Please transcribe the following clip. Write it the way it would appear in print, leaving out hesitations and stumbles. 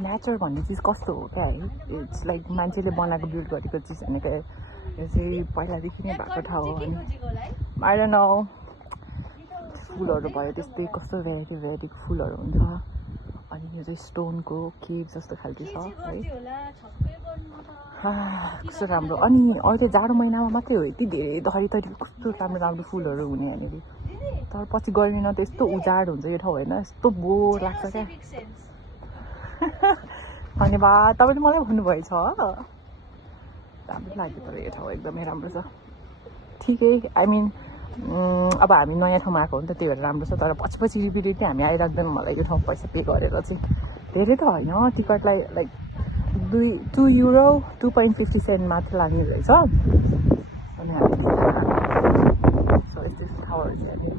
nature भन्ने चिज कस्तो हो क्या है इट्स लाइक मान्छेले बनाएको बिल्ड गरेको चिज भनेको यो चाहिँ पहिलादेखि नै भएको ठाउँ हो अनि आई डोन्ट नो फुलहरू भयो त्यस्तै कस्तो भेराइटीको फुलहरू हुन्छ अनि यो चाहिँ स्टोनको केभ जस्तो खालको छ है कस्तो राम्रो अनि अहिले जाडो महिनामा मात्रै हो यति धेरै थरी कस्तो राम्रो फुलहरू हुने यहाँनिर तर पछि गएन त यस्तो उजाड हुन्छ यो ठाउँ होइन यस्तो बोर लाग्छ क्या धन्यवाद तपाईँले मलाई भन्नुभएछ राम्रो लाग्यो तर यो ठाउँ एकदमै राम्रो छ ठिकै आई मिन अब हामी नयाँ ठाउँमा आएको हो नि त त्यही भएर राम्रो छ तर पछि रिपिटेडली हामी आइराख्दैनौँ मलाई यो ठाउँ पैसा पे गरेर चाहिँ धेरै त होइन टिकटलाई लाइक 2 युरो 2.50 सेन्ट मात्र लाग्ने रहेछ अनि हामी यस्तो ठाउँहरू चाहिँ